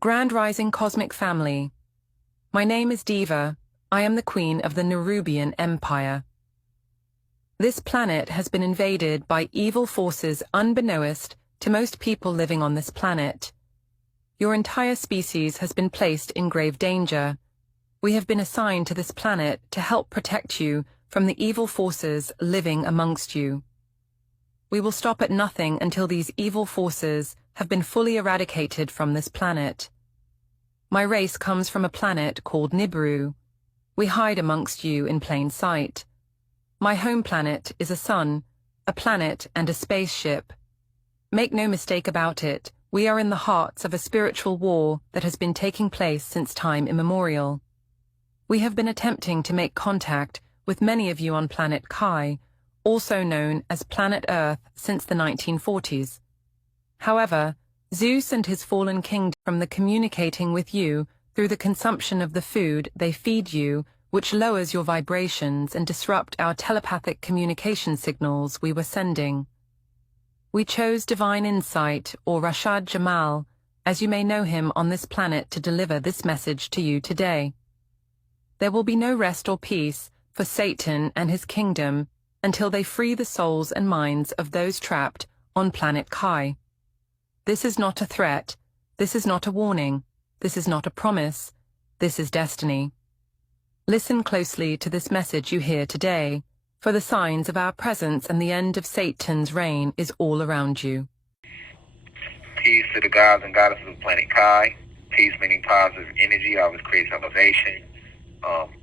Grand Rising Cosmic Family. My name is Diva. I am the Queen of the Nerubian Empire. This planet has been invaded by evil forces unbeknownst to most people living on this planet. Your entire species has been placed in grave danger. We have been assigned to this planet to help protect you from the evil forces living amongst you. We will stop at nothing until these evil forces have been fully eradicated from this planet. My race comes from a planet called Nibiru. We hide amongst you in plain sight. My home planet is a sun, a planet, and a spaceship. Make no mistake about it, we are in the hearts of a spiritual war that has been taking place since time immemorial. We have been attempting to make contact with many of you on planet Kai, also known as planet Earth, since the 1940s. However, Zeus and his fallen kingdom from the communicating with you through the consumption of the food they feed you, which lowers your vibrations and disrupt our telepathic communication signals we were sending. We chose Divine Insight, or Rashad Jamal, as you may know him on this planet, to deliver this message to you today. There will be no rest or peace for Satan and his kingdom until they free the souls and minds of those trapped on planet Kai. This is not a threat. This is not a warning. This is not a promise. This is destiny. Listen closely to this message you hear today, for the signs of our presence and the end of Satan's reign is all around you. Peace to the gods and goddesses of planet Kai. Peace meaning positive energy, always creates elevation.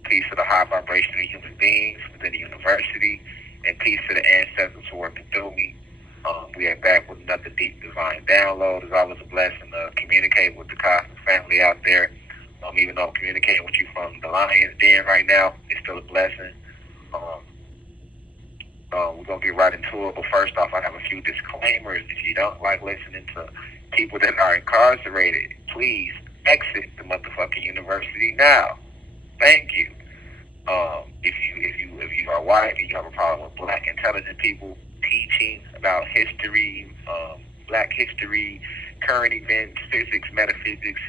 Peace to the high vibrational human beings within the university. And peace to the ancestors who are through me. We are back with another deep divine download. It's always a blessing to communicate with the cosmic family out there. Even though I'm communicating with you from the lion's den right now, it's still a blessing. We're going to get right into it. But first off, I have a few disclaimers. If you don't like listening to people that are incarcerated, please exit the motherfucking university now. Thank you. If you are white and you have a problem with black intelligent people teaching about history, black history, current events, physics, metaphysics,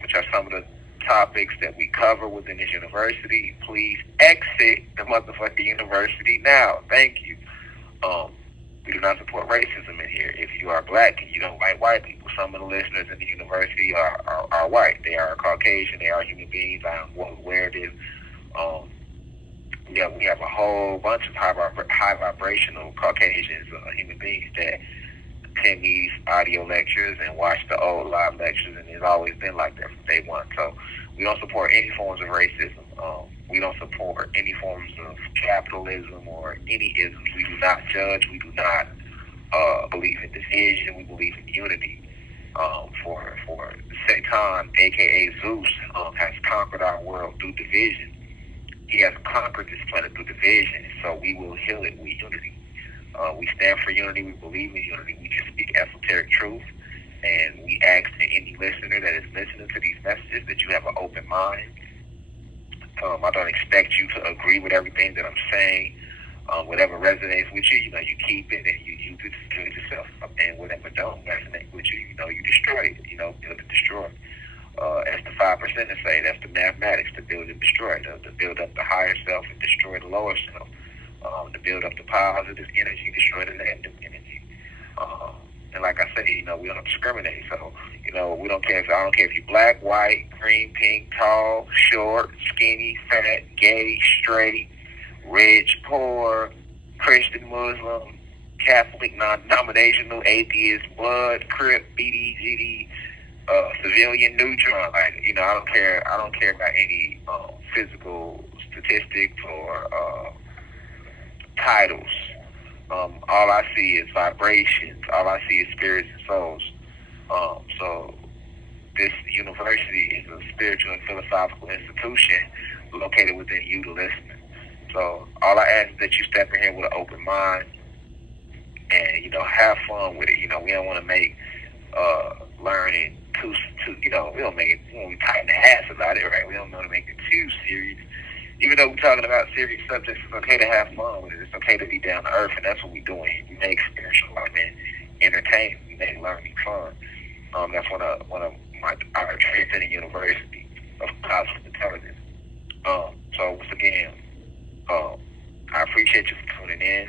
which are some of the topics that we cover within this university, please exit the motherfucking university now. Thank you. We do not support racism in here. If you are black and you don't like white people, some of the listeners in the university are white. They are Caucasian. They are human beings. I am well aware of this. We have a whole bunch of high vibrational Caucasians, human beings that attend these audio lectures and watch the old live lectures, and it's always been like that from day one. So we don't support any forms of racism. We don't support any forms of capitalism or any isms. We do not judge. We do not believe in division. We believe in unity. For Satan, aka Zeus, has conquered our world through division. He has conquered this planet through division, so we will heal it with unity. We stand for unity. We believe in unity. We just speak esoteric truth, and we ask that any listener that is listening to these messages that you have an open mind. I don't expect you to agree with everything that I'm saying. Whatever resonates with you, you keep it and you use it to build yourself up. And whatever don't resonate with you, you destroy it. Build and destroy. As the 5%ers say, that's the mathematics, to build and destroy. To build up the higher self and destroy the lower self. To build up the positive energy, destroy the negative energy. And like I say, we don't discriminate. So, we don't care I don't care if you're black, white, green, pink, tall, short, skinny, fat, gay, straight, rich, poor, Christian, Muslim, Catholic, non-denominational, atheist, blood, crip, BD, GD, civilian, neutron. I don't care. I don't care about any physical statistics or titles. All I see is vibrations. All I see is spirits and souls. So this university is a spiritual and philosophical institution located within you, the listener. So all I ask is that you step in here with an open mind and, have fun with it. We don't want to make learning too we don't make it, we tighten the ass about it, right? We don't want to make it too serious. Even though we're talking about serious subjects, it's okay to have fun with it. It's okay to be down to earth, and that's what we're doing. We make spiritual entertainment. We make learning fun. That's one of my faith in the University of Cosmic Intelligence. So once again, I appreciate you for tuning in.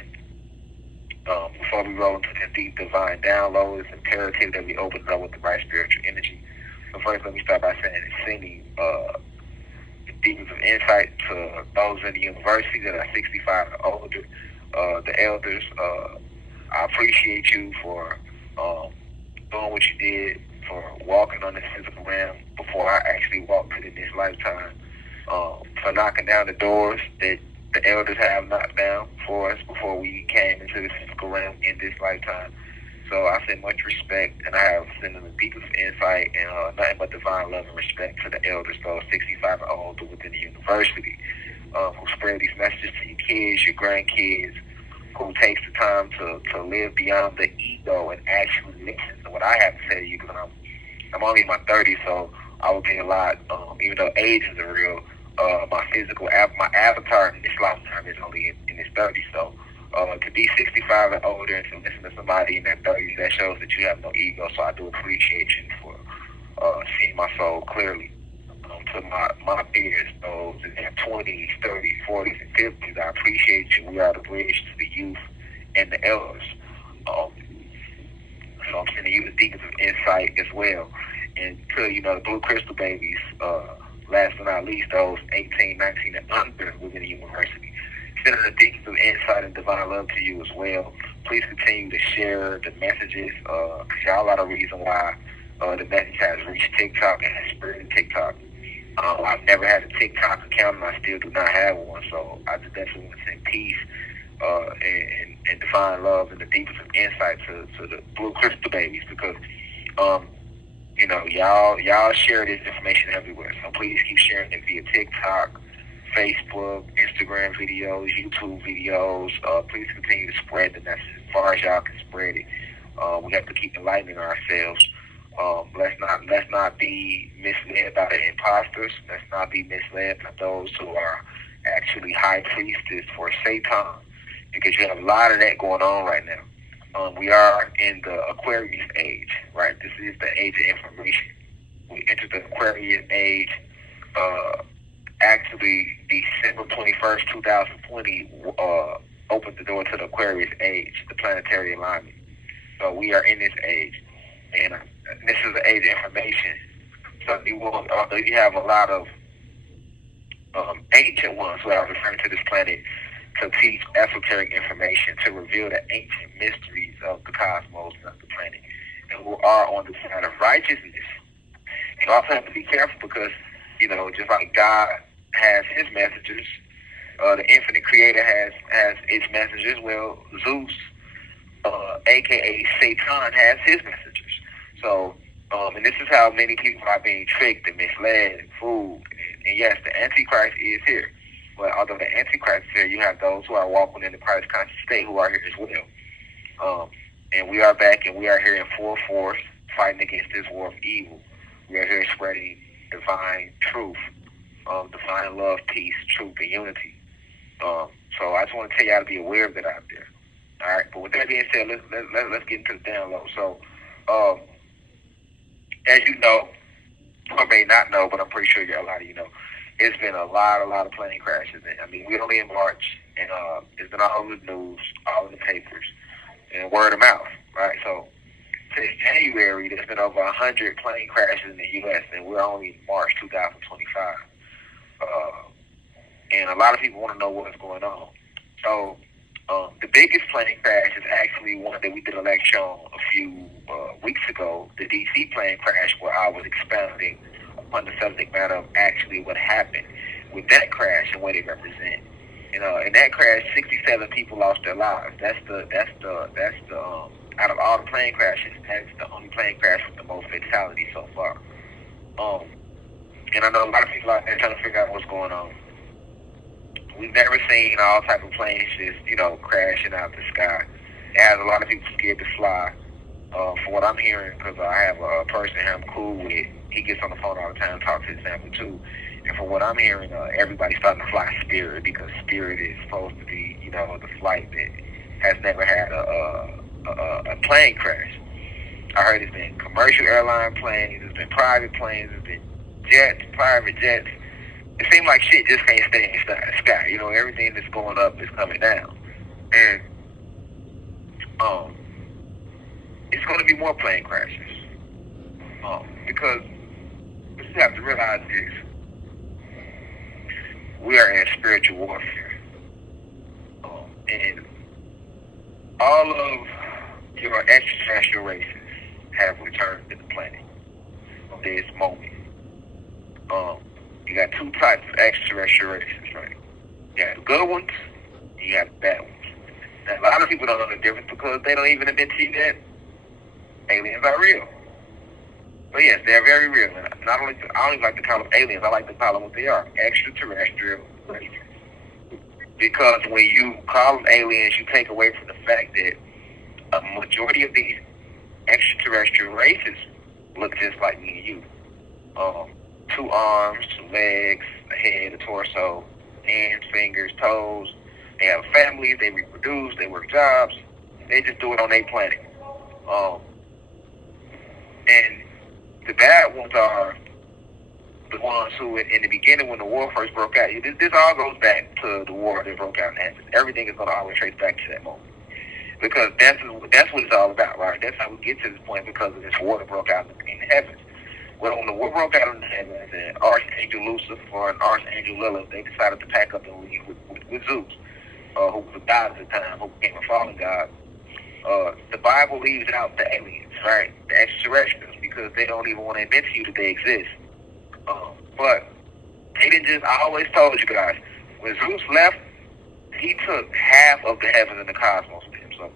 Before we roll into this deep divine download, it's imperative that we open it up with the right spiritual energy. So first, let me start by saying it's sending deepest of insight to those in the university that are 65 and older, the elders. I appreciate you for doing what you did, for walking on this physical realm before I actually walked it in this lifetime, for knocking down the doors that the elders have knocked down for us before we came into this physical realm in this lifetime. So I send much respect, and I have sent them the deepest insight and nothing but divine love and respect to the elders, those 65 and older within the university, who spread these messages to your kids, your grandkids, who takes the time to live beyond the ego and actually listen to what I have to say to you, because I'm only in my 30s, so I would be a lot, even though age isn't real, my physical, my avatar in this lifetime is only in his 30s, so to be 65 and older and to listen to somebody in their 30s, that shows that you have no ego, so I do appreciate you for seeing my soul clearly. To my peers, those in their 20s, 30s, 40s, and 50s, I appreciate you. We are the bridge to the youth and the elders. So I'm sending you the deepest of insight as well. And to, the Blue Crystal babies, last but not least, those 18, 19, and under within the university, sending the deepest of insight and divine love to you as well. Please continue to share the messages, because y'all are the reason why the message has reached TikTok and has spread to TikTok. I've never had a TikTok account, and I still do not have one, so I just definitely want to send peace and divine love and the deepest of insight to the Blue Crystal babies, because y'all share this information everywhere. So please keep sharing it via TikTok, Facebook, Instagram videos, YouTube videos. Please continue to spread the message as far as y'all can spread it. We have to keep enlightening ourselves. Let's not be misled by the imposters. Let's not be misled by those who are actually high priestess for Satan, because you have a lot of that going on right now. We are in the Aquarius age, right? This is the age of information. We entered the Aquarius age. Actually, December 21st, 2020, opened the door to the Aquarius age, the planetary alignment. So we are in this age, and this is the age of information. So although you have a lot of ancient ones who are referring to this planet to teach esoteric information, to reveal the ancient mysteries of the cosmos and of the planet, and who are on the side of righteousness. You also have to be careful because, just like God has his messengers, the infinite creator has its messengers. Well, Zeus, aka Satan, has his messengers. So, and this is how many people are being tricked and misled and fooled. And yes, the Antichrist is here. But although the Antichrist is here, you have those who are walking in the Christ conscious state who are here as well. And we are back, and we are here in full force, fighting against this war of evil. We are here spreading divine truth, divine love, peace, truth, and unity. So I just want to tell y'all to be aware of that out there. All right, but with that being said, let's get into the download. So, as you know, or may not know, but I'm pretty sure a lot of you know, it's been a lot of plane crashes. I mean, we're only in March, and it's been all over the news, all in the papers, and word of mouth, right? So since January, there's been over 100 plane crashes in the U.S., and we're only in March 2025. And a lot of people want to know what's going on. So the biggest plane crash is actually one that we did a lecture on a few weeks ago, the D.C. plane crash, where I was expounding upon the subject matter of actually what happened with that crash and what it represents. In that crash, 67 people lost their lives. That's the out of all the plane crashes, that's the only plane crash with the most fatalities so far. And I know a lot of people out there trying to figure out what's going on. We've never seen all type of planes just, crashing out the sky. It has a lot of people scared to fly. For what I'm hearing, because I have a person here I'm cool with, he gets on the phone all the time and talks to his family too. And from what I'm hearing, everybody's starting to fly Spirit, because Spirit is supposed to be, the flight that has never had a plane crash. I heard it's been commercial airline planes, it's been private planes, it's been jets, private jets. It seems like shit just can't stay in the sky. You know, everything that's going up is coming down. And it's going to be more plane crashes. Because you have to realize this. We are in spiritual warfare. And all of your extraterrestrial races have returned to the planet on this moment. You got two types of extraterrestrial races, right? You got the good ones, and you got the bad ones. Now, a lot of people don't know the difference because they don't even admit to you that aliens are real. But yes, they're very real. And I don't even like to call them aliens. I like to call them what they are, extraterrestrial races. Because when you call them aliens, you take away from the fact that a majority of these extraterrestrial races look just like me and you. 2 arms, 2 legs, a head, a torso, hands, fingers, toes. They have families, they reproduce, they work jobs. They just do it on their planet. And the bad ones are the ones who, in the beginning, when the war first broke out, this all goes back to the war that broke out in heaven. Everything is going to always trace back to that moment. Because that's what it's all about, right? That's how we get to this point, because of this war that broke out in the heavens. Well, when the war broke out in the heavens, and Archangel Lucifer and Archangel Lilith, they decided to pack up and leave with Zeus, who was a god at the time, who became a fallen god. The Bible leaves out the aliens, right? The extraterrestrials, because they don't even want to admit to you that they exist. But they didn't just, I always told you guys, when Zeus left, he took half of the heavens and the cosmos with him. So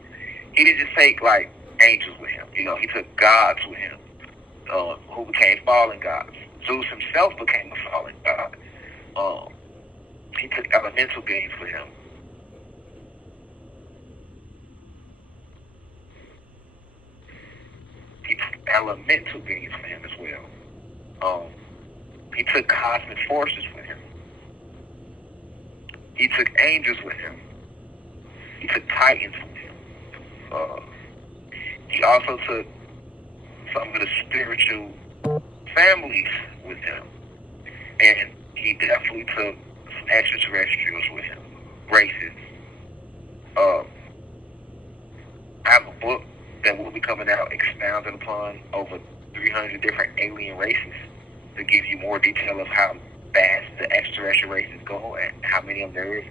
he didn't just take like angels with him. You know, he took gods with him, who became fallen gods. Zeus himself became a fallen god. He took elemental beings with him. He took elemental beings with him as well. He took cosmic forces with him. He took angels with him. He took titans with him. He also took some of the spiritual families with him. And he definitely took some extraterrestrials with him. Races. I have a book that will be coming out expounding upon over 300 different alien races to give you more detail of how vast the extraterrestrial races go and how many of them there is.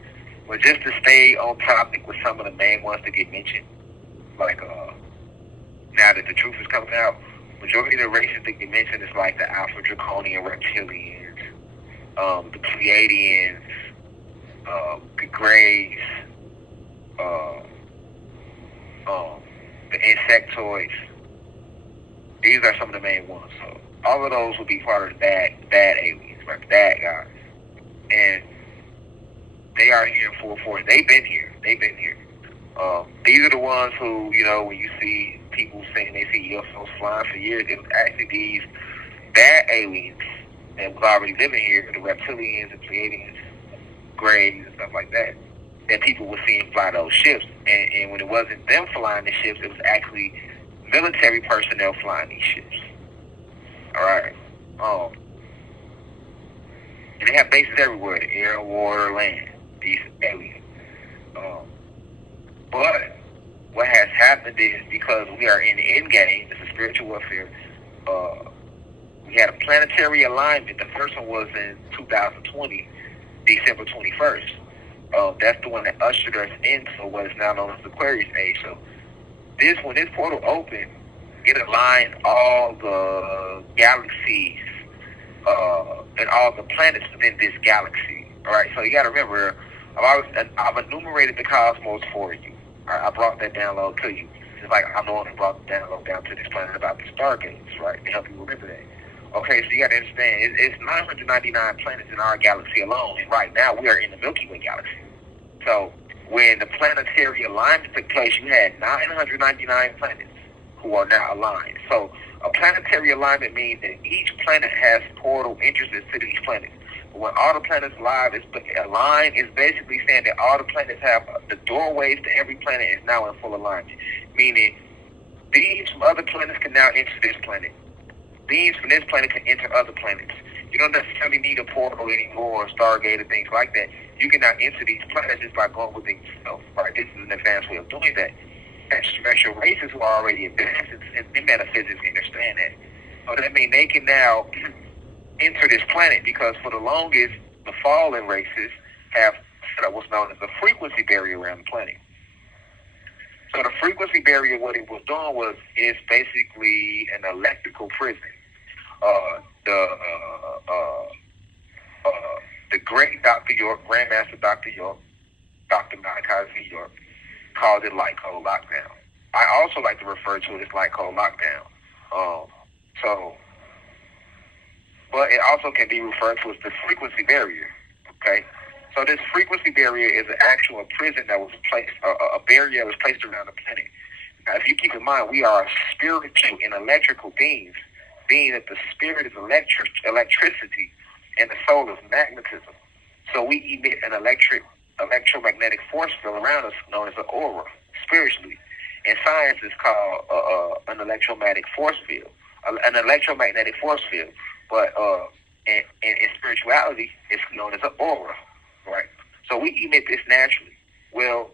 But just to stay on topic with some of the main ones that get mentioned, like now that the truth is coming out, majority of the races that get mentioned is like the Alpha Draconian reptilians, the Pleiadians, the Greys, the insectoids. These are some of the main ones. So all of those will be part of the bad aliens, right? The bad guys. And they are here in full force. They've been here. These are the ones who, you know, when you see people saying they see UFOs flying for years, it was actually these bad aliens that was already living here, the reptilians and Pleiadians, Greys and stuff like that, that people were seeing fly those ships. And when it wasn't them flying the ships, it was actually military personnel flying these ships. Alright. And they have bases everywhere, the air, water, land, these aliens. But what has happened is, because we are in the end game, it's a spiritual warfare, we had a planetary alignment. The first one was in 2020, December 21st. That's the one that ushered us into what is now known as the Aquarius age. So when this portal opened, it aligned all the galaxies and all the planets within this galaxy. All right, so you got to remember, I've enumerated the cosmos for you. I brought that download to you. Just like I'm the one who brought the download down to this planet about the stargates, right? To help you remember that. Okay, so you got to understand, it's 999 planets in our galaxy alone, and right now we are in the Milky Way galaxy. So when the planetary alignment took place, you had 999 planets who are now aligned. So a planetary alignment means that each planet has portal entrances to these planets. But when all the planets aligned, it's basically saying that all the planets have the doorways to every planet is now in full alignment. Meaning beings from other planets can now enter this planet. Beings from this planet can enter other planets. You don't necessarily need a portal anymore, or Stargate, or things like that. You can now enter these planets just by going within yourself. Right? This is an advanced way of doing that. Extraterrestrial races who are already advanced in metaphysics understand that. So that means they can now enter this planet, because for the longest, the fallen races have set up what's known as a frequency barrier around the planet. So the frequency barrier, what it was doing is basically an electrical prison. The great Dr. York, Grandmaster Dr. York, Dr. Malachi York, called it light code lockdown. I also like to refer to it as light code lockdown. But it also can be referred to as the frequency barrier. Okay, so this frequency barrier is an actual prison that was placed, a barrier that was placed around the planet. Now, if you keep in mind, we are spiritual and electrical beings, being that the spirit is electricity and the soul is magnetism. So we emit an electromagnetic force field around us known as an aura, spiritually. And science is called an electromagnetic force field, But in spirituality, it's known as an aura, right? So we emit this naturally. Well,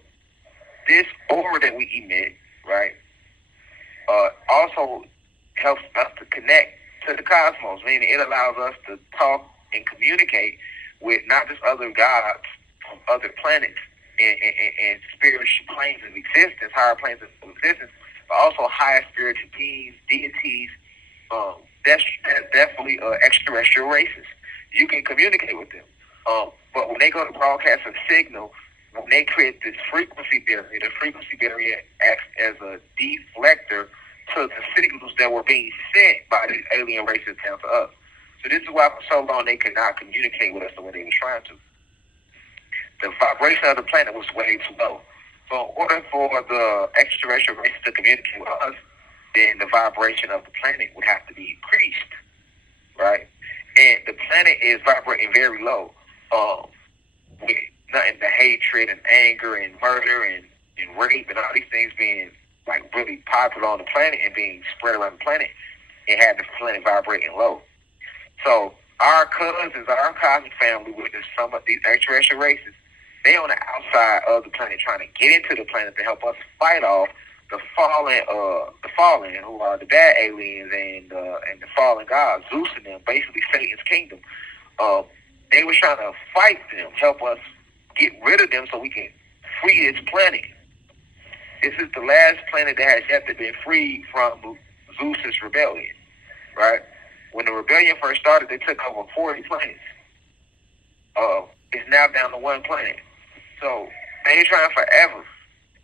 this aura that we emit, right, also helps us to connect to the cosmos, meaning it allows us to talk and communicate with not just other gods from other planets and spiritual planes of existence, higher planes of existence, but also higher spiritual beings, deities, that's definitely extraterrestrial races. You can communicate with them. But when they go to broadcast a signal, when they create this frequency barrier, the frequency barrier acts as a deflector to the signals that were being sent by these alien races down to us. So this is why for so long they could not communicate with us the way they were trying to. The vibration of the planet was way too low. So in order for the extraterrestrial races to communicate with us, then the vibration of the planet would have to be increased, right? And the planet is vibrating very low, with nothing but hatred and anger and murder and rape and all these things being like really popular on the planet and being spread around the planet. It had the planet vibrating low. So our cousins, our cosmic family, which is some of these extraterrestrial races, they on the outside of the planet trying to get into the planet to help us fight off the fallen, who are the bad aliens and the fallen gods, Zeus and them, basically Satan's kingdom. They were trying to fight them, help us get rid of them so we can free this planet. This is the last planet that has yet to be freed from Zeus's rebellion, right? When the rebellion first started, they took over 40 planets. It's now down to one planet. So they're trying forever,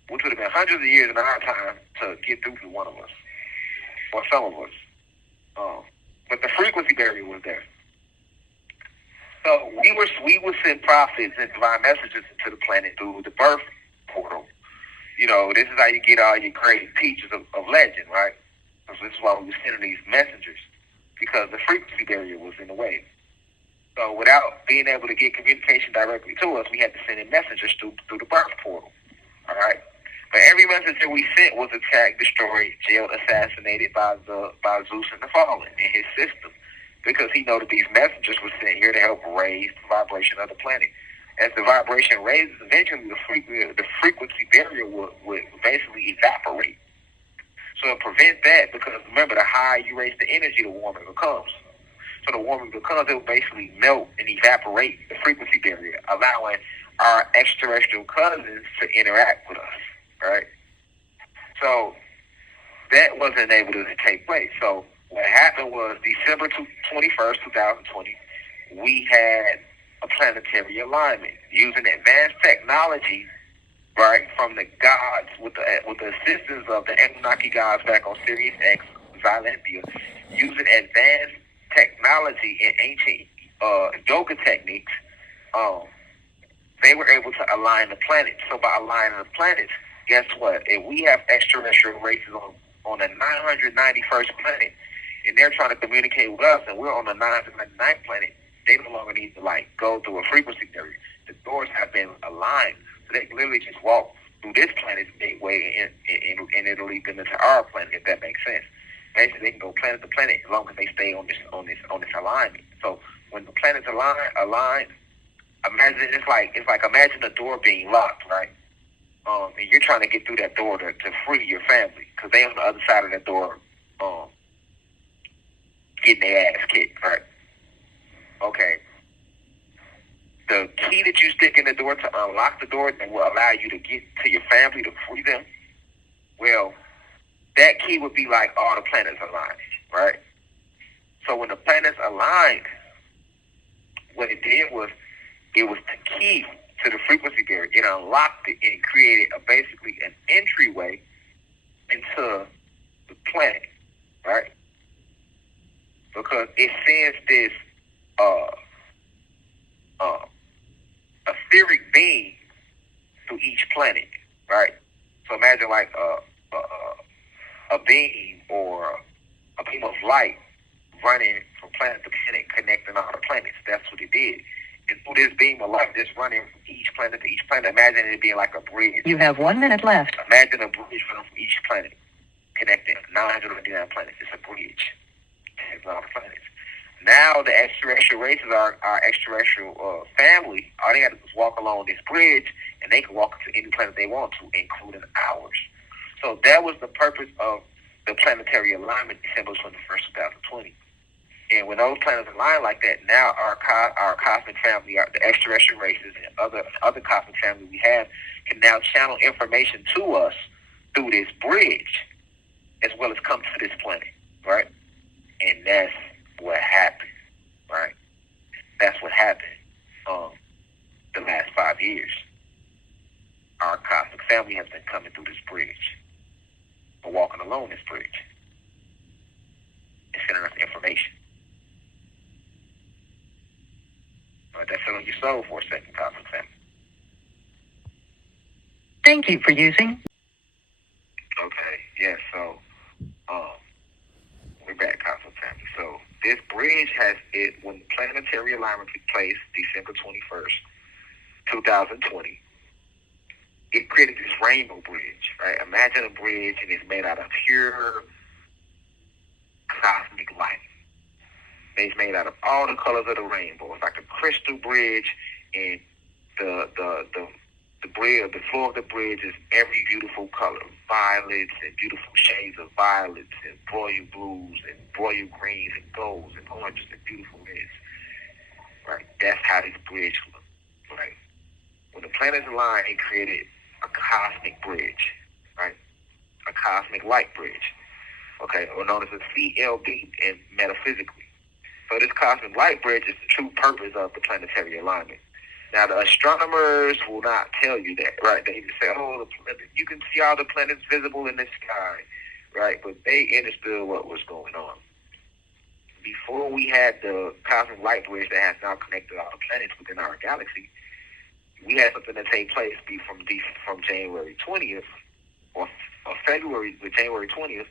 which would have been hundreds of years in our time, to get through to one of us, or some of us. But the frequency barrier was there. So we would send prophets and divine messages into the planet through the birth portal. You know, this is how you get all your great teachers of legend, right? So this is why we were sending these messengers, because the frequency barrier was in the way. So without being able to get communication directly to us, we had to send in messengers through the birth portal. All right? But every message that we sent was attacked, destroyed, jailed, assassinated by Zeus and the Fallen in his system, because he knew that these messengers were sent here to help raise the vibration of the planet. As the vibration raises, eventually the frequency barrier would basically evaporate. So to prevent that, because remember, the higher you raise the energy, the warmer it becomes. So the warmer it becomes, it will basically melt and evaporate the frequency barrier, allowing our extraterrestrial cousins to interact with us, right? So that wasn't able to take place. So what happened was December 21st, 2020, we had a planetary alignment using advanced technology, right, from the gods with the assistance of the Anunnaki gods back on Sirius X, Xylanthia, using advanced technology and ancient yoga techniques. They were able to align the planets. So by aligning the planets, guess what? If we have extraterrestrial races on the 991st planet, and they're trying to communicate with us, and we're on the 999th planet, they no longer need to go through a frequency barrier. The doors have been aligned, so they can literally just walk through this planet's gateway, and it'll lead them into our planet, if that makes sense. Basically, they can go planet to planet as long as they stay on this alignment. So when the planets align, imagine it's like imagine a door being locked, right? And you're trying to get through that door to free your family because they on the other side of that door, getting their ass kicked, right? Okay. The key that you stick in the door to unlock the door that will allow you to get to your family to free them, well, that key would be like all the planets aligned, right? So when the planets aligned, what it did was it was the key to the frequency barrier. It unlocked it and created basically an entryway into the planet, right? Because it sends this etheric beam through each planet, right? So imagine like a beam or a beam of light running from planet to planet, connecting all the planets. That's what it did. And through this beam of light that's running from each planet to each planet, imagine it being like a bridge. You have 1 minute left. Imagine a bridge running from each planet, connecting 999 planets. It's a bridge. It's all the planets. Now the extraterrestrial races, our extraterrestrial family, all they got to do is walk along this bridge, and they can walk to any planet they want to, including ours. So that was the purpose of the planetary alignment, December 21st, 2020. And when those planets align like that, now our cosmic family, the extraterrestrial races, and other cosmic family we have, can now channel information to us through this bridge, as well as come to this planet, right? And that's what happened, right? That's what happened the last 5 years. Our cosmic family has been coming through this bridge, or walking along this bridge, and sending us information. Let that sit on your soul for a second, cosmic family. Thank you for using. Okay, yeah, so we're back, cosmic family. So this bridge when planetary alignment took place December 21st, 2020, it created this rainbow bridge, right? Imagine a bridge and it's made out of pure cosmic light. It's made out of all the colors of the rainbow. It's like a crystal bridge, and the bridge, the floor of the bridge is every beautiful color, violets and beautiful shades of violets and royal blues and royal greens and golds and oranges and beautiful reds. Right? That's how this bridge looks. Right? When the planets aligned, it created a cosmic bridge, right? A cosmic light bridge, okay, or known as a CLB in metaphysically. So this cosmic light bridge is the true purpose of the planetary alignment. Now, the astronomers will not tell you that, right? They just say, you can see all the planets visible in the sky, right? But they understood what was going on. Before we had the cosmic light bridge that has now connected all the planets within our galaxy, we had something that take place from January 20th or January 20th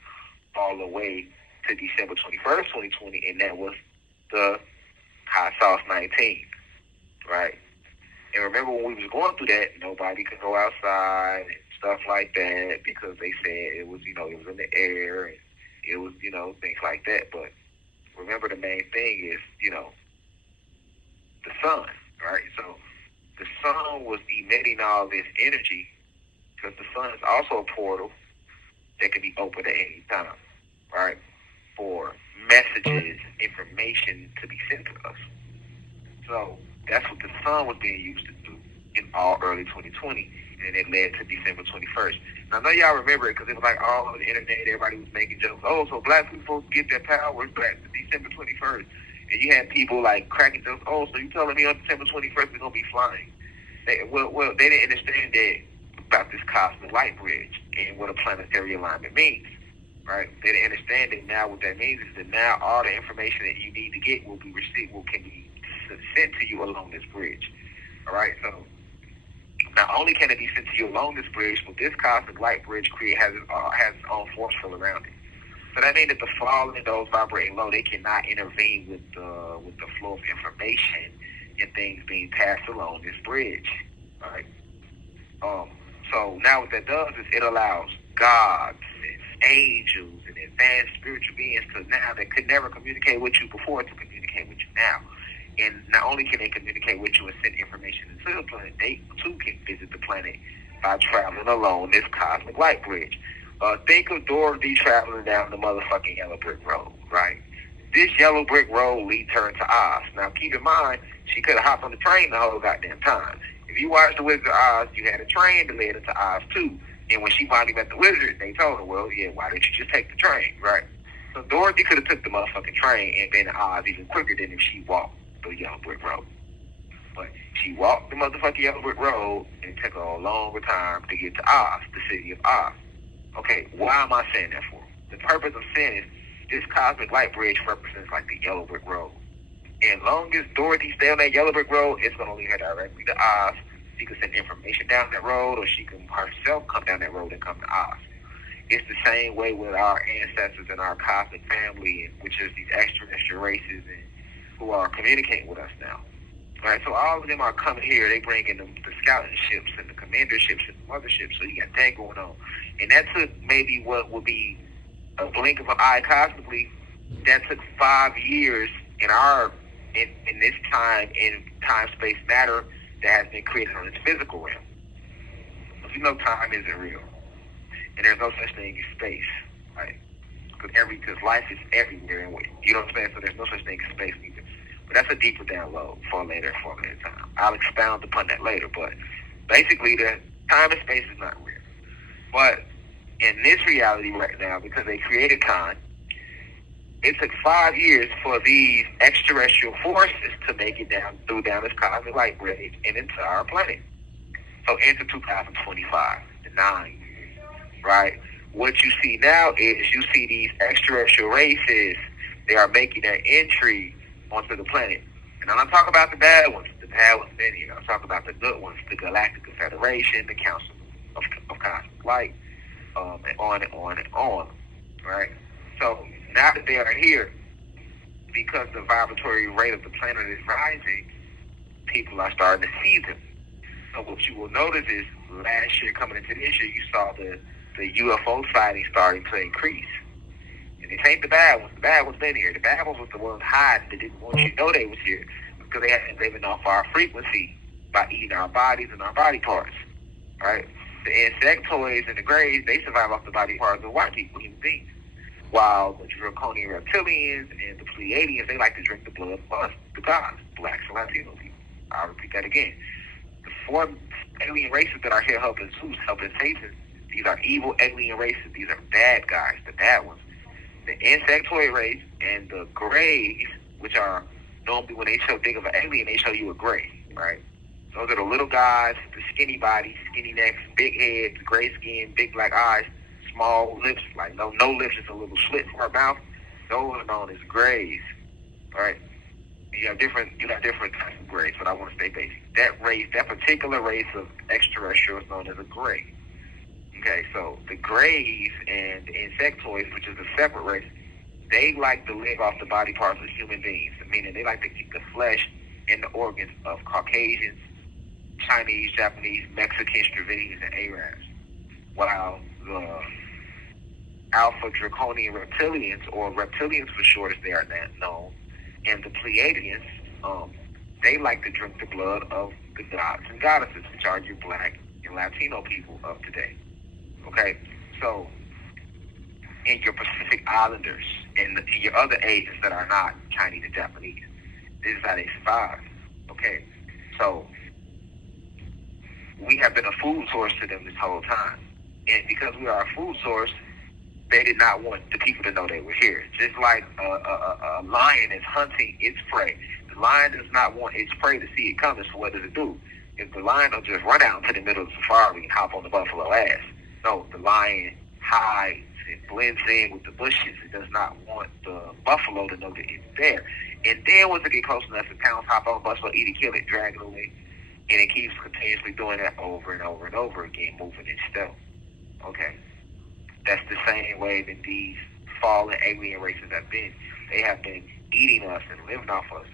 all the way to December 21st, 2020, and that was the Hot Sauce 19, right? And remember when we was going through that, nobody could go outside and stuff like that because they said it was, it was in the air and it was, things like that. But remember the main thing is, the sun, right? So the sun was emitting all this energy because the sun is also a portal that can be opened at any time, right? For messages, information to be sent to us. So that's what the sun was being used to do in all early 2020, and it led to December 21st. Now, I know y'all remember it because it was like all over the internet, everybody was making jokes. Oh, so black people supposed to get their powers back to December 21st. And you had people like cracking jokes, oh, so you telling me on December 21st we're going to be flying. They didn't understand that about this cosmic light bridge and what a planetary alignment means. Right? They didn't understand that now what that means is that now all the information that you need to get can be sent to you along this bridge. All right? So not only can it be sent to you along this bridge, but this cosmic light bridge has its own force field around it. So that means that the fallen and those vibrating low, they cannot intervene with the flow of information and things being passed along this bridge. All right? So now what that does is it allows gods and angels and advanced spiritual beings to now that could never communicate with you before to communicate with you now. And not only can they communicate with you and send information into the planet, they too can visit the planet by traveling along this cosmic light bridge. Think of Dorothy traveling down the motherfucking yellow brick road, right? This yellow brick road leads her to Oz. Now, keep in mind, she could have hopped on the train the whole goddamn time. If you watched The Wizard of Oz, you had a train that led into Oz, too. And when she finally met the wizard, they told her, well, yeah, why didn't you just take the train, right? So Dorothy could have took the motherfucking train and been to Oz even quicker than if she walked the yellow brick road. But she walked the motherfucking yellow brick road and it took her a longer time to get to Oz, the city of Oz. Okay, why am I saying that for? The purpose of saying is this cosmic light bridge represents like the yellow brick road. And long as Dorothy stay on that yellow brick road, it's going to lead her directly to Oz. She can send information down that road, or she can herself come down that road and come to Oz. It's the same way with our ancestors and our cosmic family, which is these extraterrestrial races and who are communicating with us now. Right, so all of them are coming here. They bring in the scouting ships and the commander ships and the motherships. So you got that going on. And that took maybe what would be a blink of an eye cosmically. That took 5 years in this time, in time-space matter that has been created on this physical realm. Because you know time isn't real. And there's no such thing as space, right? Because life is everywhere. And you know what I'm saying? So there's no such thing as space either. But that's a deeper download for a later time. I'll expound upon that later. But basically, the time and space is not real. But in this reality right now, because they created Khan, it took 5 years for these extraterrestrial forces to make it down this cosmic light bridge and into our planet. So into 2025, the 9 years, right? What you see now is you see these extraterrestrial races. They are making their entry onto the planet. And I'm not talking about the bad ones. The bad ones been here. I'm talking about the good ones, the Galactic Federation, the Council of Cosmic Light, and on and on and on, right? So now that they are here, because the vibratory rate of the planet is rising, people are starting to see them. So what you will notice is last year coming into this year, you saw the UFO sightings starting to increase. And it ain't the bad ones. The bad ones been here. The bad ones was the ones hiding that didn't want you to know they was here because they had been living off our frequency by eating our bodies and our body parts, right? The insectoids and the greys, they survive off the body parts of white people, human beings. While the draconian reptilians and the Pleiadians, they like to drink the blood of us, the gods, blacks and Latino people. I'll repeat that again. The 4 alien races that are here helping Zeus, helping Satan, these are evil alien races. These are bad guys, the bad ones. The insectoid race and the grays, which are normally when they think of an alien, they show you a gray, right? Those are the little guys, the skinny bodies, skinny necks, big heads, gray skin, big black eyes, small lips, like no lips, just a little slit for our mouth. Those are known as grays, right? You have different types of grays, but I want to stay basic. That particular race of extraterrestrial is known as a gray. Okay, so the grays and the insectoids, which is a separate race, they like to live off the body parts of human beings, meaning they like to keep the flesh and the organs of Caucasians, Chinese, Japanese, Mexicans, Dravidians, and Arabs. While the Alpha Draconian Reptilians, or Reptilians for short as they are now known, and the Pleiadians, they like to drink the blood of the gods and goddesses, which are your black and Latino people of today. Okay, so in your Pacific Islanders and your other Asians that are not Chinese and Japanese, this is how they survive. Okay, so we have been a food source to them this whole time. And because we are a food source, they did not want the people to know they were here. Just like a lion is hunting its prey. The lion does not want its prey to see it coming, so what does it do? If the lion will just run out into the middle of the safari and hop on the buffalo ass. No, the lion hides and blends in with the bushes. It does not want the buffalo to know that it's there. And then once it gets close enough, the pounds hop on the buffalo, eat it, kill it, drag it away. And it keeps continuously doing that over and over and over again, moving in stealth. Okay. That's the same way that these fallen alien races have been. They have been eating us and living off us,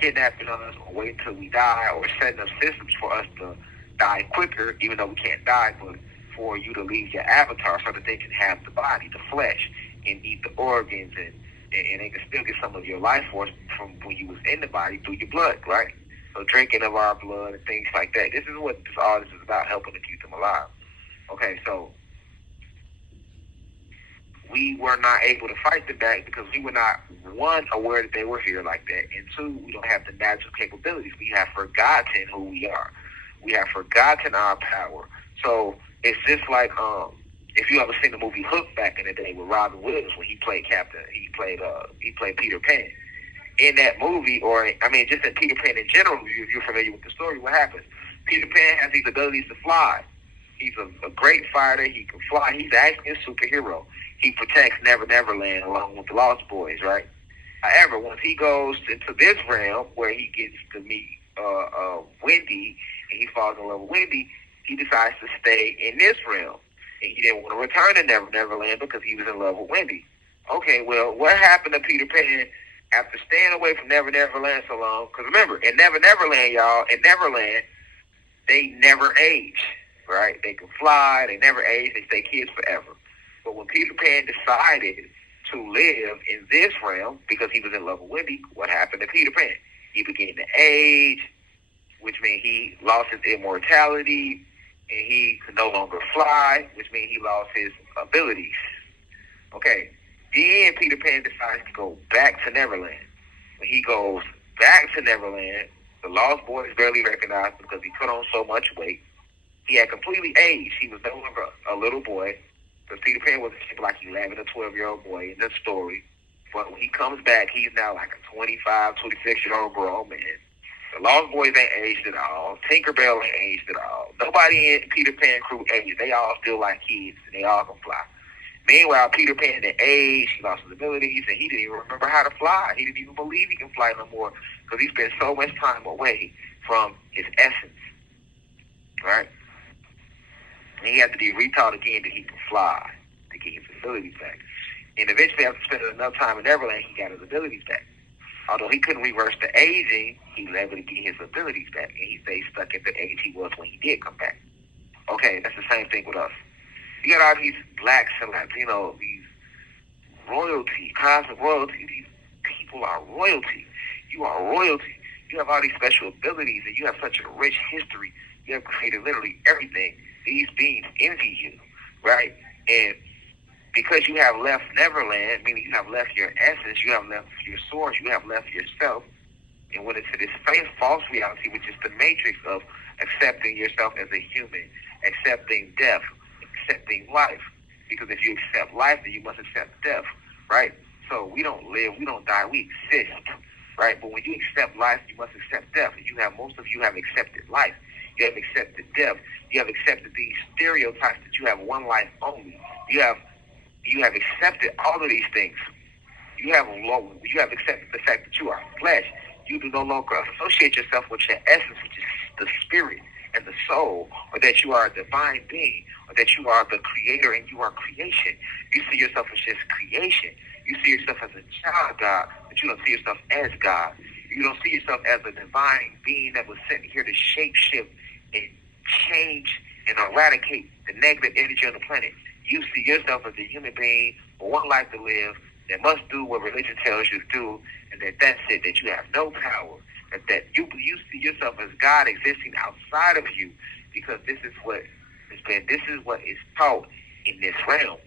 kidnapping us, or waiting until we die, or setting up systems for us to die quicker, even though we can't die, but for you to leave your avatar so that they can have the body, the flesh, and eat the organs, and they can still get some of your life force from when you was in the body through your blood, right? So drinking of our blood and things like that. This is what all this is about, helping to keep them alive. Okay, so we were not able to fight them back because we were not, one, aware that they were here like that, and two, we don't have the natural capabilities. We have forgotten who we are. We have forgotten our power. So it's just like if you ever seen the movie Hook back in the day with Robin Williams when he played he played Peter Pan. In that movie, or I mean, just in Peter Pan in general, if you're familiar with the story, what happens? Peter Pan has these abilities to fly. He's a great fighter. He can fly. He's actually a superhero. He protects Never Never Land along with the Lost Boys, right? However, once he goes into this realm where he gets to meet Wendy and he falls in love with Wendy, he decides to stay in this realm. And he didn't want to return to Never Never Land because he was in love with Wendy. Okay, well, what happened to Peter Pan after staying away from Never Never Land so long? Because remember, in Never Never Land, y'all, in Neverland, they never age, right? They can fly, they never age, they stay kids forever. But when Peter Pan decided to live in this realm because he was in love with Wendy, what happened to Peter Pan? He began to age, which means he lost his immortality, and he could no longer fly, which means he lost his abilities. Okay, then Peter Pan decides to go back to Neverland. When he goes back to Neverland, the Lost Boys barely recognized him because he put on so much weight. He had completely aged. He was no longer a little boy, because Peter Pan was like 11 or 12-year-old boy in the story. But when he comes back, he's now like a 25, 26-year-old grown man. The Lost Boys ain't aged at all. Tinkerbell ain't aged at all. Nobody in Peter Pan crew aged. They all still like kids, and they all can fly. Meanwhile, Peter Pan had aged, he lost his abilities, and he didn't even remember how to fly. He didn't even believe he can fly no more because he spent so much time away from his essence, right? And he had to be retaught again that he could fly to get his abilities back. And eventually, after spending enough time in Neverland, he got his abilities back. Although he couldn't reverse the aging, he was able to get his abilities back, and he stayed stuck at the age he was when he did come back. Okay, that's the same thing with us. You got all these black celebs, these royalty, cosmic royalty. These people are royalty. You are royalty. You have all these special abilities, and you have such a rich history. You have created literally everything. These beings envy you, right? And because you have left Neverland, meaning you have left your essence, you have left your source, you have left yourself, and went into this false reality, which is the matrix of accepting yourself as a human, accepting death, accepting life. Because if you accept life, then you must accept death, right? So we don't live, we don't die, we exist, right? But when you accept life, you must accept death. And most of you have accepted life. You have accepted death. You have accepted these stereotypes that you have one life only. You have accepted all of these things. You have accepted the fact that you are flesh. You do no longer associate yourself with your essence, which is the spirit and the soul, or that you are a divine being, or that you are the creator and you are creation. You see yourself as just creation. You see yourself as a child of God, but you don't see yourself as God. You don't see yourself as a divine being that was sent here to shape shift and change and eradicate the negative energy on the planet. You see yourself as a human being with one life to live that must do what religion tells you to do, and that's it, that you have no power, that you see yourself as God existing outside of you, because this is what is taught in this realm,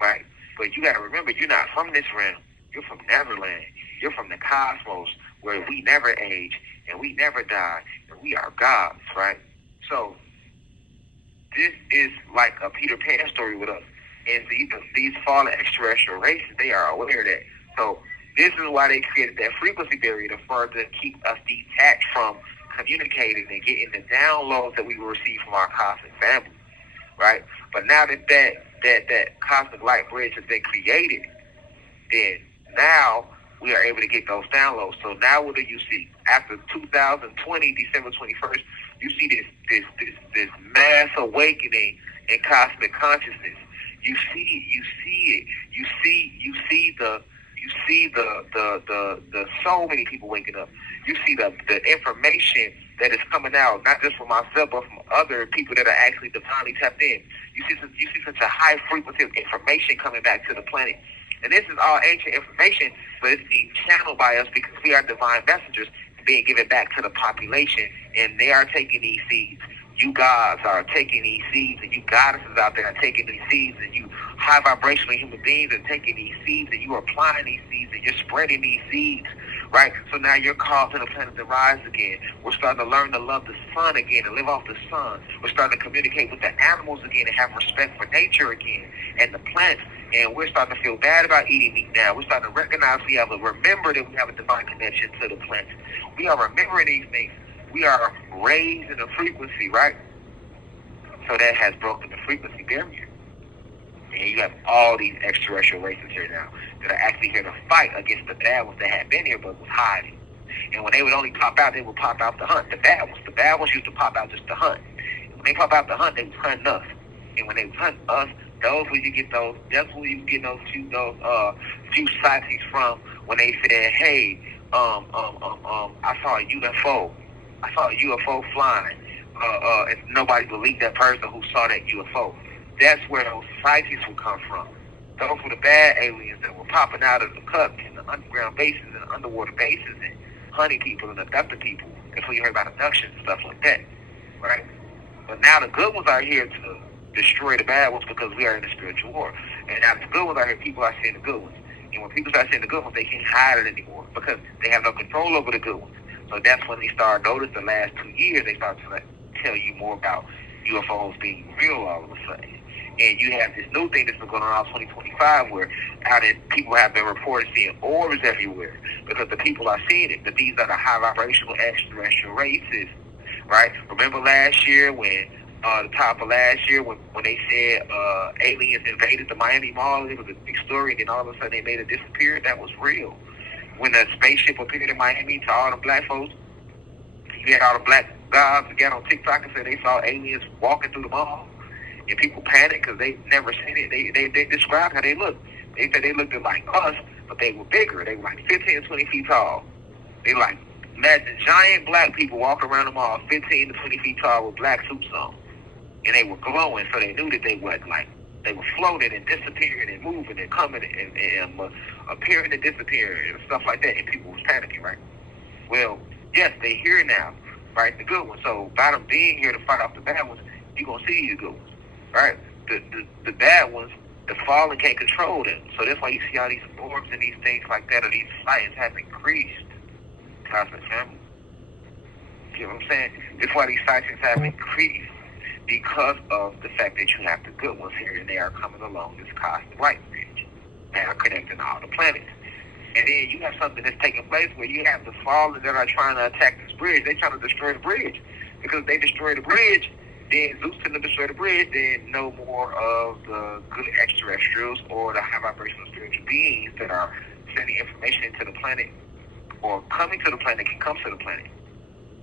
right? But you got to remember, you're not from this realm. You're from Neverland. You're from the cosmos, where we never age and we never die, and we are gods, right? So this is like a Peter Pan story with us. And these fallen extraterrestrial races, they are aware of that. So this is why they created that frequency barrier to further keep us detached from communicating and getting the downloads that we will receive from our cosmic family, right? But now that cosmic light bridge has been created, then now we are able to get those downloads. So now what do you see? After 2020, December 21st, you see this mass awakening in cosmic consciousness. You see You see the so many people waking up. You see the information that is coming out, not just from myself, but from other people that are actually divinely tapped in. You see such a high frequency of information coming back to the planet. And this is all ancient information, but it's being channeled by us because we are divine messengers being given back to the population, and they are taking these seeds. You gods are taking these seeds, and you goddesses out there are taking these seeds, and you high vibrational human beings are taking these seeds, and you are applying these seeds, and you're spreading these seeds, right? So now you're causing the planet to rise again. We're starting to learn to love the sun again, and live off the sun. We're starting to communicate with the animals again, and have respect for nature again, and the plants. And we're starting to feel bad about eating meat now. We're starting to recognize remember that we have a divine connection to the plants. We are remembering these things. We are raised in a frequency, right? So that has broken the frequency barrier. And you have all these extraterrestrial races here now that are actually here to fight against the bad ones that had been here but was hiding. And when they would only pop out, they would pop out to hunt the bad ones. The bad ones used to pop out just to hunt. When they pop out to hunt, they was hunting us. And when they was hunting us, that's where you get those few sightings from when they said, hey, I saw a UFO. I saw a UFO flying. And nobody believed that person who saw that UFO. That's where those sightings would come from. Those were the bad aliens that were popping out of the cups and the underground bases and the underwater bases and hunting people and abducting people. That's when you heard about abductions and stuff like that, right? But now the good ones are here to destroy the bad ones because we are in a spiritual war. And now the good ones are here, people are seeing the good ones. And when people start seeing the good ones, they can't hide it anymore because they have no control over the good ones. So that's when they start noticing the last 2 years, they start to tell you more about UFOs being real all of a sudden. And you have this new thing that's been going on in 2025 where people have been reported seeing orbs everywhere because the people are seeing it. But these are the high vibrational extraterrestrial races, right? Remember last year when the top of last year when they said aliens invaded the Miami Mall? It was a big story, and then all of a sudden they made it disappear. That was real. When the spaceship appeared in Miami to all the black folks, you had all the black guys who got on TikTok and said they saw aliens walking through the mall, and people panicked because they never seen it. They described how they looked. They said they looked like us, but they were bigger. They were like 15 to 20 feet tall. They like, imagine giant black people walking around the mall 15 to 20 feet tall with black suits on. And they were glowing, so they knew that they were floating and disappearing and moving and coming and appearing and disappearing and stuff like that. And people was panicking, right? Well, yes, they here now, right? The good ones. So by them being here to fight off the bad ones, you're gonna see the good ones, right? The bad ones, the fallen can't control them. So that's why you see all these orbs and these things like that, or these sightings have increased. Cosmic family. You know what I'm saying? That's why these sightings have increased. Because of the fact that you have the good ones here, and they are coming along this cosmic light bridge. They are connecting all the planets. And then you have something that's taking place where you have the fallen that are trying to attack this bridge. They're trying to destroy the bridge. Because if they destroy the bridge, then Zeus can destroy the bridge, then no more of the good extraterrestrials or the high vibrational spiritual beings that are sending information into the planet or coming to the planet can come to the planet.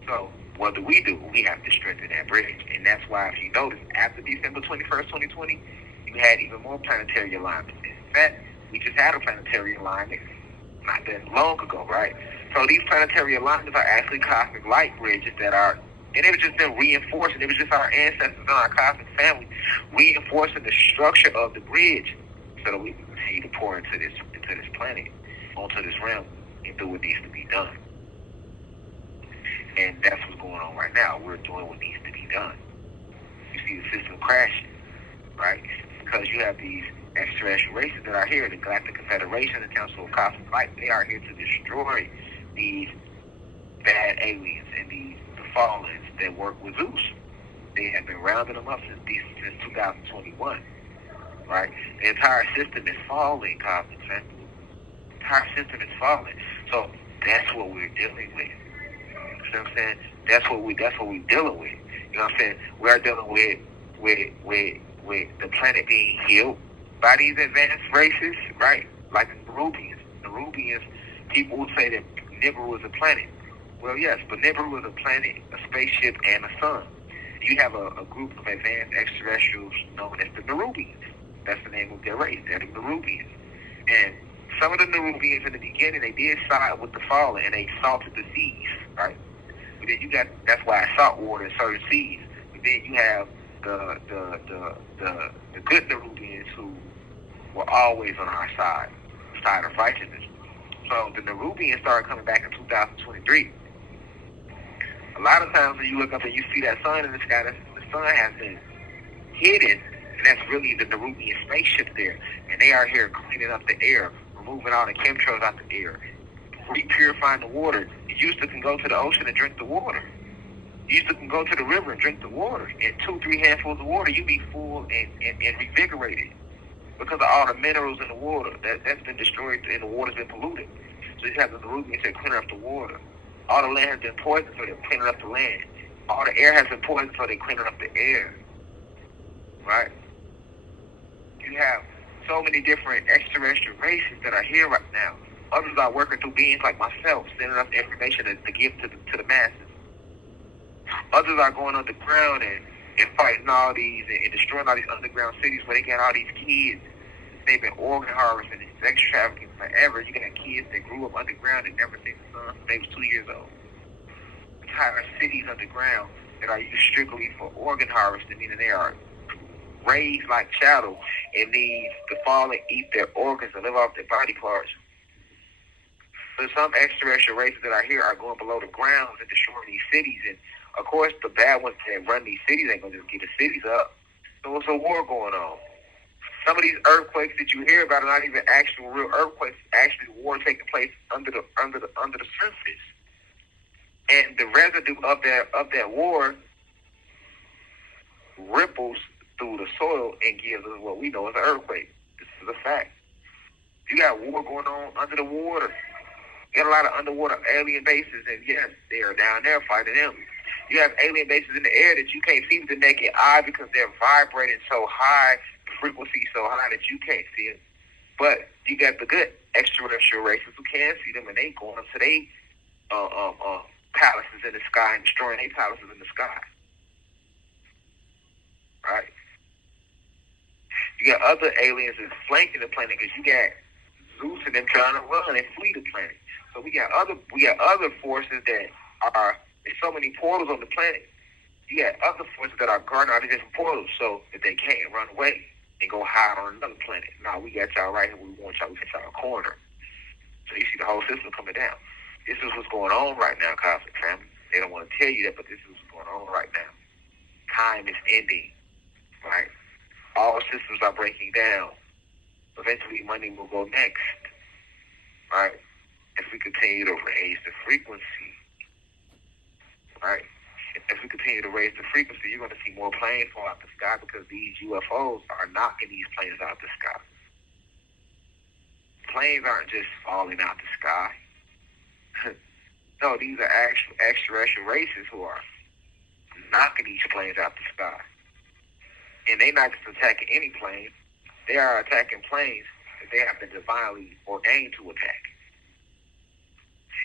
So what do? We have to strengthen that bridge. And that's why, if you notice, after December 21st, 2020, you had even more planetary alignments. In fact, we just had a planetary alignment not that long ago, right? So these planetary alignments are actually cosmic light bridges that are, and it was just been reinforcing. It was just our ancestors and our cosmic family reinforcing the structure of the bridge so that we can continue to pour into this planet, onto this realm, and do what needs to be done. And that's what's going on right now. We're doing what needs to be done. You see the system crashing, right? Because you have these extraterrestrial races that are here, the Galactic Confederation, the Council of Cosmic Light. They are here to destroy these bad aliens and the fallens that work with Zeus. They have been rounding them up since 2021, right? The entire system is falling, Cosmic Family. The entire system is falling. So that's what we're dealing with. You know what I'm saying? That's what we're dealing with. You know what I'm saying? We are dealing with the planet being healed by these advanced races, right? Like the Nerubians. Nerubians, people would say that Nibiru is a planet. Well, yes, but Nibiru is a planet, a spaceship, and a sun. You have a group of advanced extraterrestrials known as the Nerubians. That's the name of their race. They're the Nerubians. And Some of the Nerubians in the beginning, they did side with the fallen, and they salted the seas, right? But then you got, that's why it's salt water in certain seas. But then you have the good Nerubians who were always on our side of righteousness. So the Nerubians started coming back in 2023. A lot of times when you look up and you see that sun in the sky, the sun has been hidden, and that's really the Nerubian spaceship there. And they are here cleaning up the air, removing all the chemtrails out the air, purifying the water. You used to can go to the ocean and drink the water. You used to can go to the river and drink the water. In 2-3 handfuls of water, you'd be full and revigorated because of all the minerals in the water that's been destroyed and the water's been polluted. So you have the Nerubians that cleaning up the water. All the land has been poisoned, so they're cleaning up the land. All the air has been poisoned, so they're cleaning up the air. Right? You have so many different extraterrestrial races that are here right now. Others are working through beings like myself, sending us information to give to the masses. Others are going underground and fighting all these and destroying all these underground cities where they got all these kids. They've been organ harvesting and sex trafficking forever. You got kids that grew up underground and never seen the sun since they was 2 years old. Entire cities underground that are used strictly for organ harvesting, meaning they are raised like cattle and need to fall and eat their organs and live off their body parts. So some extraterrestrial races that are here are going below the ground and destroying these cities. And of course, the bad ones that run these cities ain't gonna just get the cities up. So it's a war going on. Some of these earthquakes that you hear about are not even actual real earthquakes. Actually, war taking place under the surface, and the residue of that war ripples through the soil and gives us what we know as an earthquake. This is a fact. You got war going on under the water. You got a lot of underwater alien bases, and yes, they are down there fighting them. You have alien bases in the air that you can't see with the naked eye because they're vibrating so high, the frequency so high that you can't see it. But you got the good extraterrestrial races who can see them, and they going up to their palaces in the sky and destroying their palaces in the sky. Right? You got other aliens that's flanking the planet because you got Zeus and them trying to run and flee the planet. So we got other forces that are, there's so many portals on the planet. You got other forces that are guarding all these different portals so that they can't run away and go hide on another planet. Now we got y'all right here. We want y'all. We got y'all corner. So you see the whole system coming down. This is what's going on right now, Cosmic Family. They don't want to tell you that, but this is what's going on right now. Time is ending. Right? All systems are breaking down. Eventually, money will go next. Right? If we continue to raise the frequency. Right? If we continue to raise the frequency, you're going to see more planes fall out the sky because these UFOs are knocking these planes out the sky. Planes aren't just falling out the sky. No, these are actual extraterrestrial races who are knocking these planes out the sky. And they're not just attacking any plane. They are attacking planes that they have been divinely ordained to attack.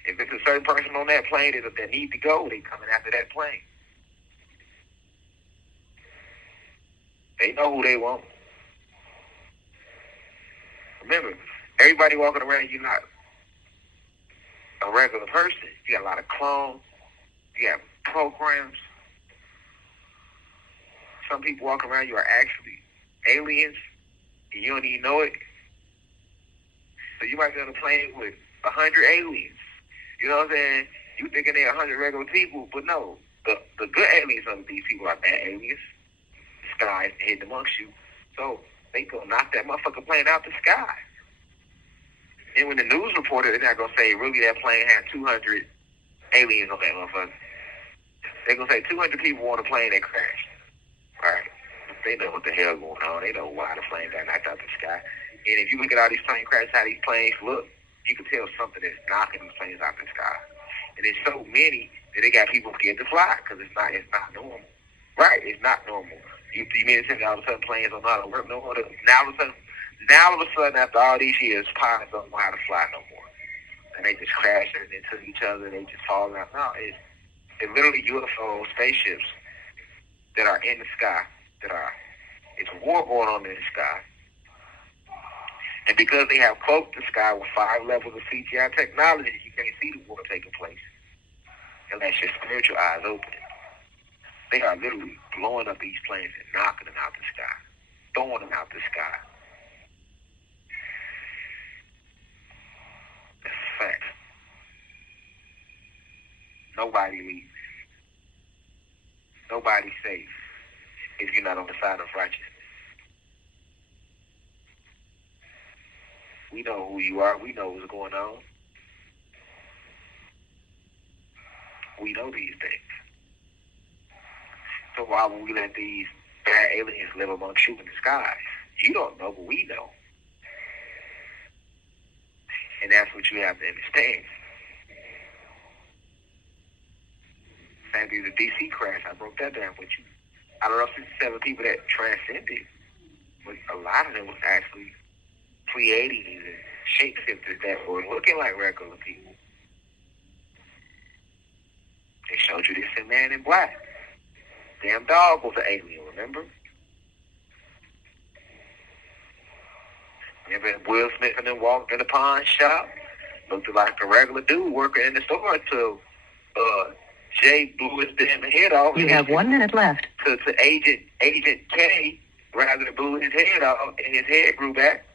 If it's a certain person on that plane that need to go, they coming after that plane. They know who they want. Remember, everybody walking around, you're not a regular person. You got a lot of clones. You got programs. Some people walking around, you are actually aliens, and you don't even know it. So you might be on a plane with 100 aliens. You know what I'm saying? You thinking they're 100 regular people, but no. The good aliens of these people are bad aliens. The sky is hidden amongst you. So they gonna knock that motherfucking plane out the sky. And when the news reported, they're not gonna say really that plane had 200 aliens on that motherfucker. They're gonna say 200 people on a plane that crashed. Right? They know what the hell going on. They know why the plane got knocked out the sky. And if you look at all these plane crashes, how these planes look, you can tell something is knocking these planes out the sky. And there's so many that they got people scared to fly because it's not normal. Right? It's not normal. You mean to tell me all of a sudden planes don't know how to work no more? Now all of a sudden, after all these years, pilots don't know how to fly no more. And they just crashing into each other. They just fall out. No, it's literally UFO spaceships that are in the sky. It's a war going on in the sky. And because they have cloaked the sky with 5 levels of CGI technology, you can't see the war taking place unless your spiritual eyes open. They are literally blowing up these planes and knocking them out the sky, throwing them out the sky. That's a fact. Nobody leaves. Nobody's safe if you're not on the side of righteousness. We know who you are. We know what's going on. We know these things. So why would we let these bad aliens live amongst you in the skies? You don't know, but we know. And that's what you have to understand. Same thing with the DC crash. I broke that down with you. I don't know 67 people that transcended, but a lot of them was actually Pleiadians and shapeshifters that were looking like regular people. They showed you this in Man in Black. Damn dog was an alien, remember? Remember Will Smith and them walked in the pawn shop? Looked like a regular dude working in the store until Jay blew his damn head off. You have 1 minute left. To Agent K, rather than blew his head off and his head grew back.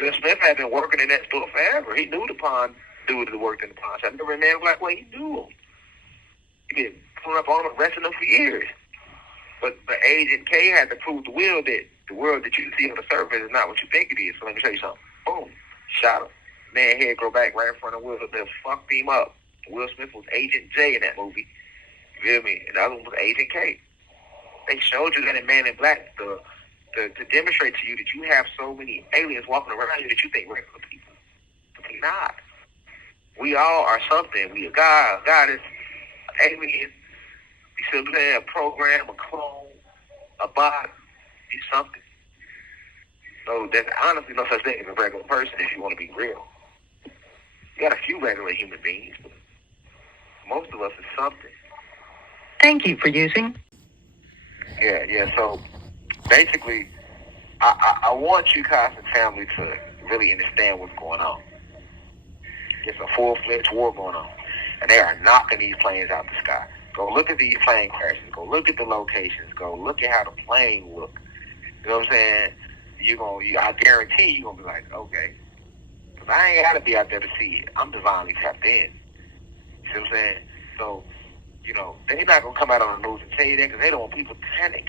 Will Smith had been working in that store forever. He knew the pawn dude that worked in the pawn shop. I never remember like what he knew him. He been pulling up on him, arresting him for years. But Agent K had to prove to Will that the world that you see on the surface is not what you think it is. So let me tell you something. Boom. Shot him. Man head grow back right in front of Will. They fucked him up. Will Smith was Agent J in that movie. You feel me? And the other one was Agent K. They showed you that in Man in Black to demonstrate to you that you have so many aliens walking around you that you think regular people. But they're not. We all are something. We are God. God is alien. You see what I'm saying? A program, a clone, a bot. It's something. So there's honestly no such thing as a regular person if you want to be real. You got a few regular human beings, but most of us is something. Thank you for using. Yeah. So basically, I want you guys and family to really understand what's going on. It's a full-fledged war going on, and they are knocking these planes out the sky. Go look at these plane crashes. Go look at the locations. Go look at how the plane look. You know what I'm saying? I guarantee you're gonna be like, okay, because I ain't gotta be out there to see it. I'm divinely tapped in. You see what I'm saying? So, they're not gonna come out on the news and tell you that because they don't want people to panic.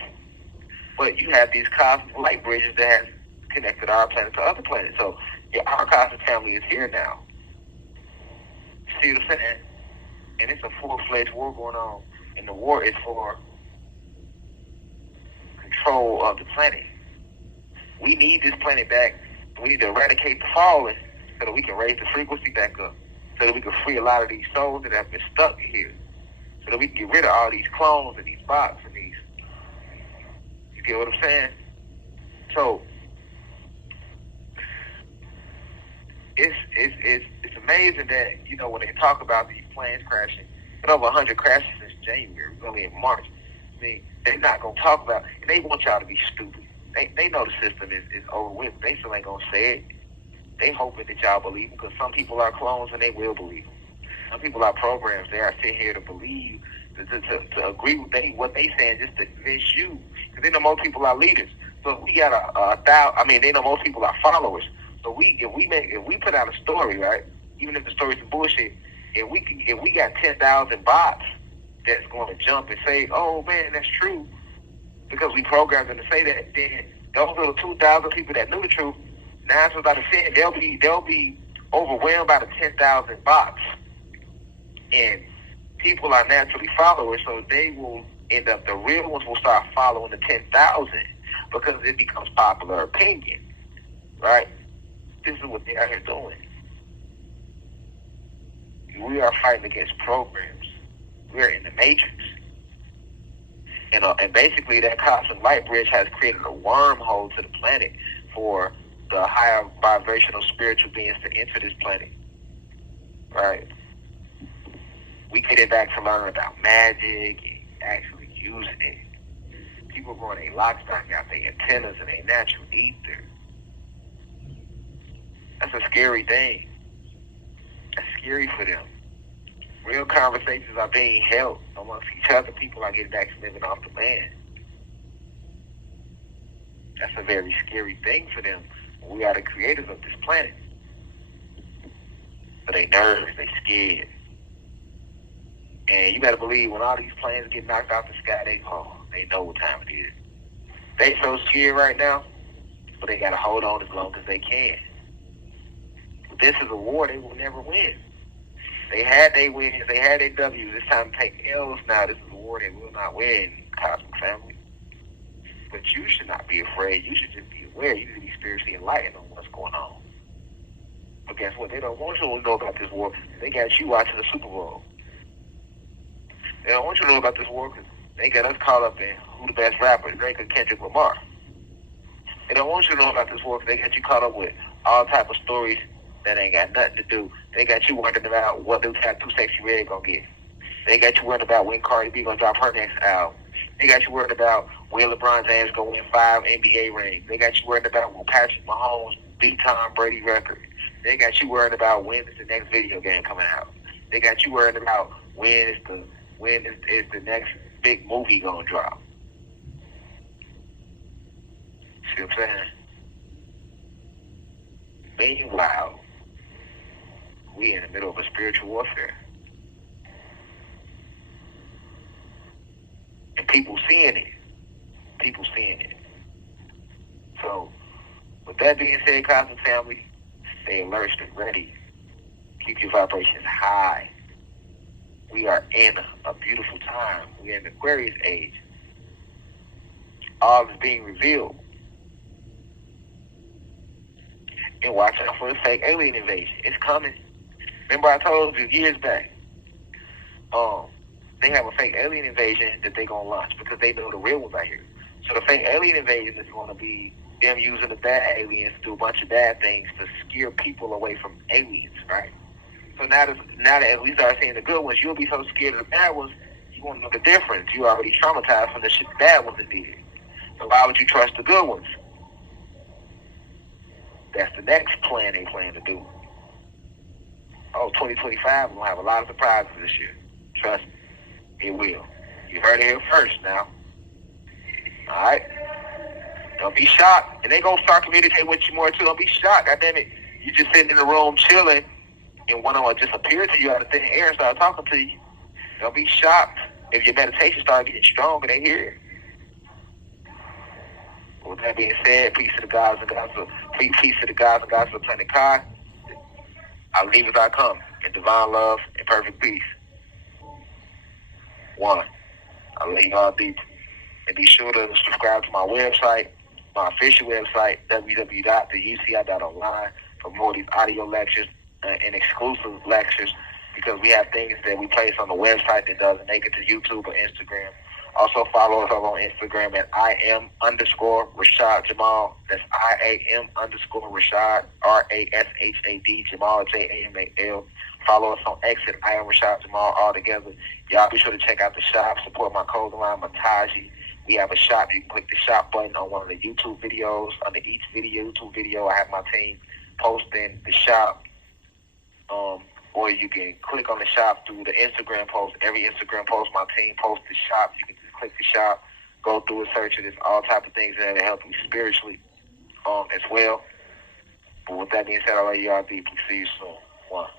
But you have these cosmic light bridges that have connected our planet to other planets. So our cosmic family is here now. See what I'm saying? And it's a full-fledged war going on. And the war is for control of the planet. We need this planet back. We need to eradicate the fallen so that we can raise the frequency back up. So that we can free a lot of these souls that have been stuck here. So that we can get rid of all these clones and these bots and these. You get what I'm saying? So it's amazing that, when they talk about these planes crashing, been over 100 crashes since January, really in March. I mean, they're not going to talk about it. And they want y'all to be stupid. They know the system is over with. They still ain't going to say it. They hoping that y'all believe because some people are clones and they will believe them. Some people are programs. They are sitting here to believe, to agree with what they saying just to convince you. Because they know most people are leaders. So if we got they know most people are followers. So if we put out a story, right? Even if the story's some bullshit, if we got 10,000 bots that's going to jump and say, "Oh man, that's true," because we programmed them to say that, then those little 2,000 people that knew the truth, 9 times out of 10, they'll be overwhelmed by the 10,000 bots, and people are naturally followers, so they will end up. The real ones will start following the 10,000 because it becomes popular opinion, right? This is what they are here doing. We are fighting against programs. We are in the matrix. And basically that cosmic light bridge has created a wormhole to the planet for the higher vibrational spiritual beings to enter this planet. Right? We get it back to learn about magic and actually using it. People growing their lockstock out their antennas and their natural ether. That's a scary thing. That's scary for them. Real conversations are being held amongst each other. People are getting back to living off the land. That's a very scary thing for them. We are the creators of this planet. But they nervous, they scared. And you gotta believe when all these planes get knocked out the sky, they know what time it is. They so scared right now, but they gotta hold on as long as they can. This is a war they will never win. They had their wins, they had their W's. It's time to take L's now. This is a war they will not win, Cosmic Family. But you should not be afraid. You should just be aware. You need to be spiritually enlightened on what's going on. But guess what? They don't want you to know about this war. They got you watching the Super Bowl. They don't want you to know about this war because they got us caught up in who the best rapper, Drake or Kendrick Lamar. They don't want you to know about this war because they got you caught up with all type of stories that ain't got nothing to do. They got you wondering about what new Tattoo Sexy Red gonna get. They got you worried about when Cardi B gonna drop her next album. They got you worried about when LeBron James gonna win 5 NBA rings. They got you worried about when Patrick Mahomes beat Tom Brady record. They got you worried about when is the next video game coming out. They got you worried about when is the next big movie gonna drop. See what I'm saying? Meanwhile, we in the middle of a spiritual warfare. And people seeing it. So, with that being said, Cosmic Family, stay alert, stay ready. Keep your vibrations high. We are in a beautiful time. We're in the Aquarius age. All is being revealed. And watch out for the fake alien invasion. It's coming. Remember I told you years back, they have a fake alien invasion that they're going to launch because they know the real ones are here. So the fake alien invasion is going to be them using the bad aliens to do a bunch of bad things to scare people away from aliens, right? So now that we start seeing the good ones, you'll be so scared of the bad ones, you won't know the difference. You already traumatized from the shit the bad ones that did. So why would you trust the good ones? That's the next plan they plan to do. 2025, we're going to have a lot of surprises this year. Trust me, it will. You heard it here first now. All right? Don't be shocked. And they going to start communicating with you more, too. Don't be shocked. God damn it. You just sitting in the room chilling, and one of them just appeared to you out of thin air and start talking to you. Don't be shocked if your meditation start getting strong and they hear it. With that being said, peace to the gods and gods of the planet Kai. I leave as I come in divine love and perfect peace. 1. I love you all deep. And be sure to subscribe to my website, my official website, www.theuci.online, for more of these audio lectures and exclusive lectures, because we have things that we place on the website that doesn't make it to YouTube or Instagram. Also follow us on Instagram at IM_Rashad Jamal. That's IAM_Rashad, RASHAD Jamal, JAMAL. Follow us on X at I Am Rashad Jamal all together. Y'all be sure to check out the shop. Support my clothing line, Mataji. We have a shop. You can click the shop button on one of the YouTube videos. Under each YouTube video, I have my team posting the shop. Or you can click on the shop through the Instagram post. Every Instagram post, my team posts the shop. You can just click the shop, go through it, search it. There's all type of things that help you spiritually as well. But with that being said, I love y'all deeply. See you soon. 1.